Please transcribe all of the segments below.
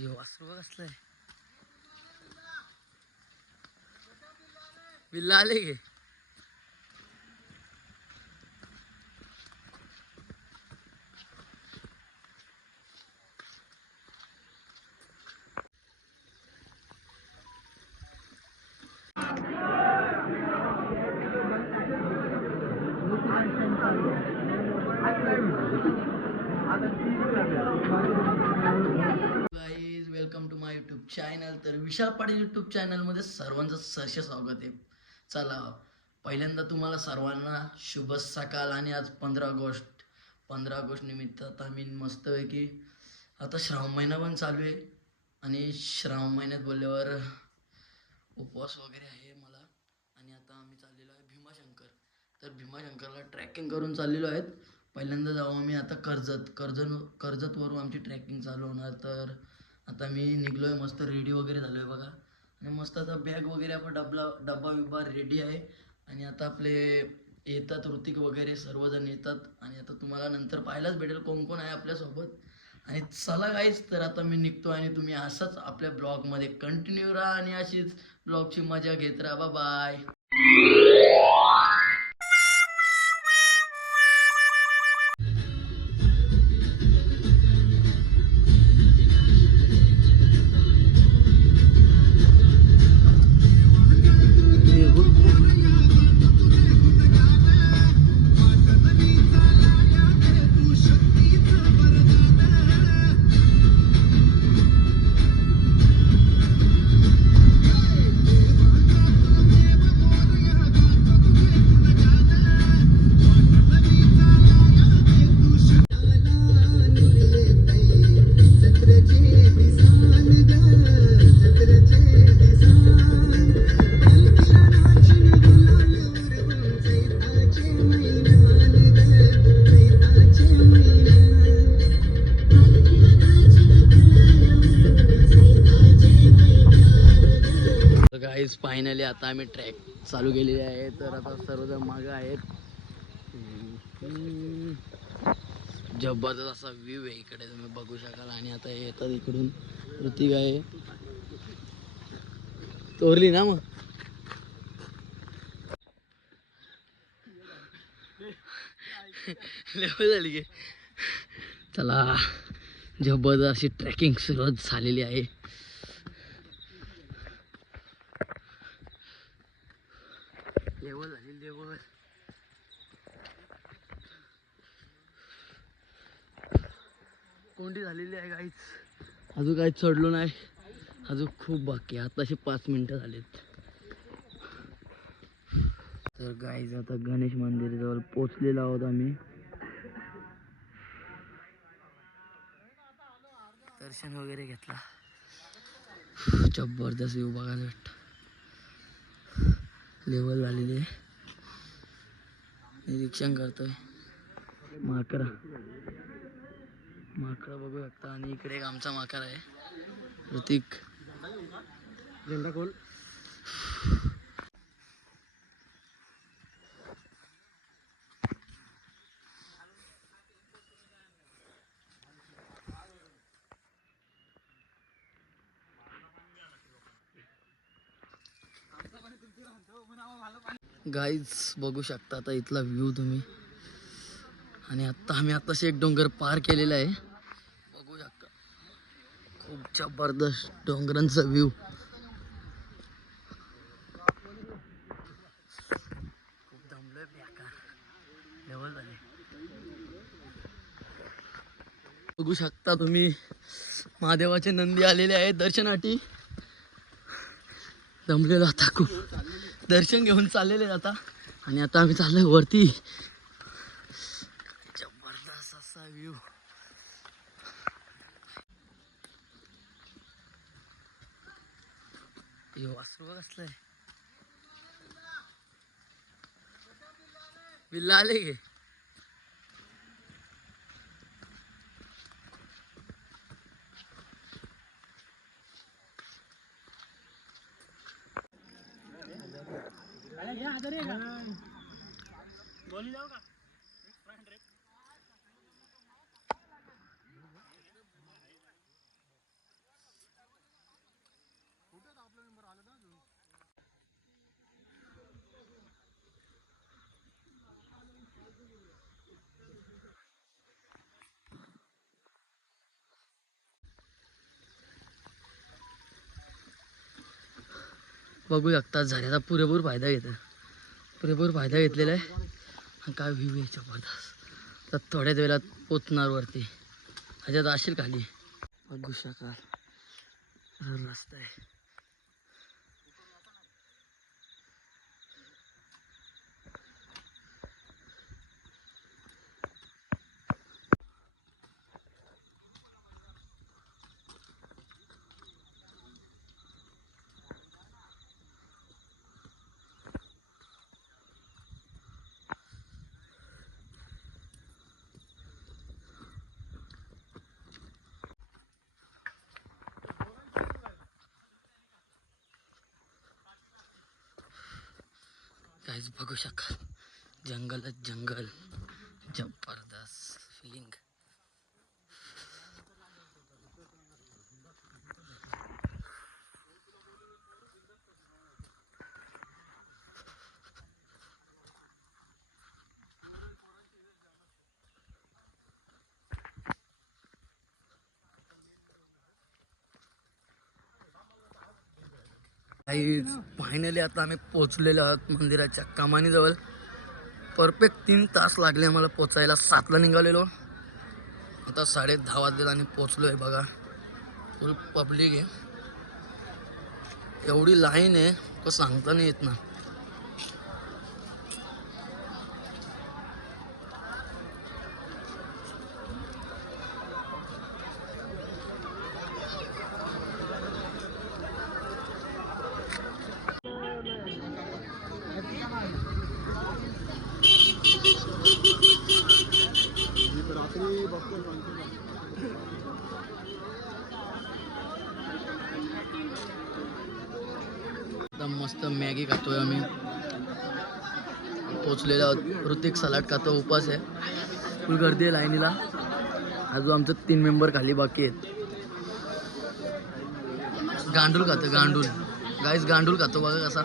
यो वासरू कसलंय बिल्ला आले गे. Guys welcome to my YouTube channel. तर विशाल पाटील यूट्यूब चॅनलमध्ये सर्वांचं सहर्ष स्वागत आहे. चला पहिल्यांदा तुम्हाला सर्वांना शुभ सकाळ. आणि आज 15 ऑगस्ट निमित्त आता मी मस्तपैकी आता श्रावण महिना पण चालू आहे आणि श्रावण महिन्यात बोलल्यावर उपवास वगैरे आहे मला. आणि आता आम्ही चाललेलो आहे भीमाशंकर. तर भीमाशंकरला ट्रॅकिंग करून चाललेलो आहेत. पहिल्यांदा जाऊ आम्ही आता कर्जतवरून आमची ट्रॅकिंग चालू होणार. तर आता मी निघलो आहे, मस्त रेडी वगैरे झालो आहे बघा. आणि मस्त आता बॅग वगैरे आपण डब्बा बिब्बा रेडी आहे. आणि आता आपले येतात ऋतिक वगैरे सर्वजण येतात. आणि आता तुम्हाला नंतर पाहायलाच भेटेल कोण कोण आहे आपल्यासोबत. आणि चला गाईज, तर आता मी निघतो आणि तुम्ही असंच आपल्या ब्लॉगमध्ये कंटिन्यू राहा आणि अशीच ब्लॉगची मजा घेत राहा. बाय. गाईज फायनली आता आम्ही ट्रॅक चालू केलेले आहे. तर आता सर्वजण मागं आहेत. जबरदस्त असा व्ह्यू आहे इकडे, तुम्ही बघू शकाल. आणि आता येतात इकडून ऋतिक आहे. तोरली ना मग लेवल झाली की. चला जबरदस्त अशी ट्रॅकिंग सुरुवात झालेली आहे. लेवल झाली लेवल. कोंडी झालेली आहे गाईच. अजून काहीच चढलो नाही, अजून खूप बाकी आहे. आताशी 5 मिनिटं झालीत. तर गाईज आता गणेश मंदिर जवळ पोचलेलो आहोत आम्ही. दर्शन वगैरे घेतला. जबरदस्त व्ह्यू बघायला भेटतं. लेवल झालेली आहे. निरीक्षण करतोय माकरा बघू शकता. आणि इकडे एक आमचा माकरा आहे ऋतिक. झेंडा खोल. गाईज बघू शकता आता इथला व्ह्यू तुम्ही. आणि आता आम्ही आताशी एक डोंगर पार केलेला आहे, बघू शकता. खूप जबरदस्त डोंगरांचा व्ह्यू. खूप दमलोय बेकार, लेवल झाले. बघू शकता तुम्ही महादेवाचे नंदी आलेले आहेत दर्शनासाठी. दमलेलो आता खूप. दर्शन घेऊन चाललेले आता. आणि आता आम्ही चाललोय वरती. जबरदस्त असा व्ह्यू. यो वासरू कसलंय बिल्ला आले गे. बघू शकता झऱ्याचा पुरेपूर फायदा घेतलेला आहे. आणि काय व्ह्यू आहे जबरदस्त. तर थोड्याच वेळात पोचणार वरती. ह्याच्यात असेल खाली बघू शकाल रस्ता आहे. काहीच बघू शकाल जंगलच जंगल. जबरदस्त फिलिंग. फायनली आता आम्ही पोचलेलो आहोत मंदिराच्या कमानीजवळ. परफेक्ट 3 तास लागले आम्हाला पोचायला. 7ला निघालेलो, आता 10:30 वाजलेत आणि पोचलो आहे. बघा फुल पब्लिक आहे. एवढी लाईन आहे तो सांगता नाही येत ना. एकदम मस्त मॅगी खातोय आम्ही. पोचलेलो आहोत. ऋतिक सलाड खातो, उपास आहे. फुल गर्दी आहे लाईनीला. अजून आमचं 3 मेंबर खाली बाकी आहेत. गांडूल खातो, गांडूल गाईस गांडूल खातो बघा कसा.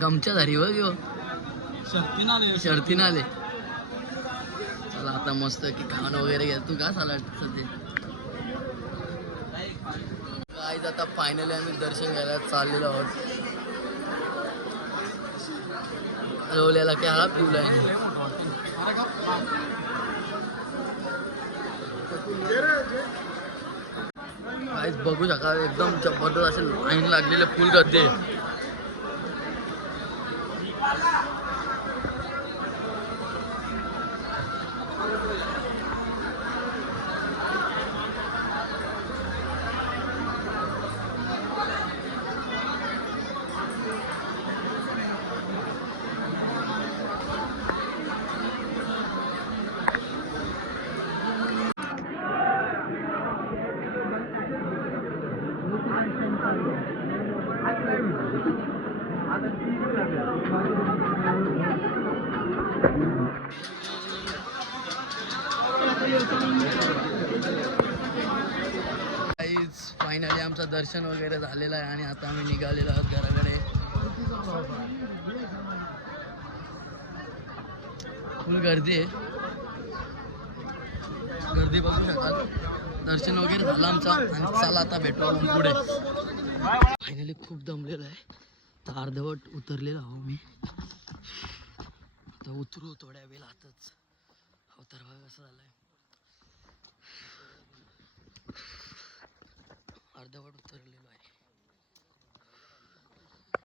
गमच्या धारी बघ यो शर्तीन आले. चला आता मस्त की खाणं वगैरे घ्या. तू का सलाड सध्या गाईज. आता फायनली आम्ही दर्शन घ्यायला चाललेलो आहोत. रोल्याला की हा पिवला आहे. गाईज बघू शका एकदम जबरदस्त असे लाईन लागलेले फुल गर्दी. फायनली आमचं दर्शन वगैरे झालेलं आहे आणि आता आम्ही निघालेलो आहोत घराकडे. फुल गर्दी आहे. गर्दी बघू शकाल. दर्शन वगैरे झालं आमचं आणि चला आता भेटू आपण पुढे. फायनली खूप दमलेलं आहे. तर अर्धवट उतरलेला आहो मी. आता उतरू थोड्या वेळातच. अवतार बघा कसं झालंय.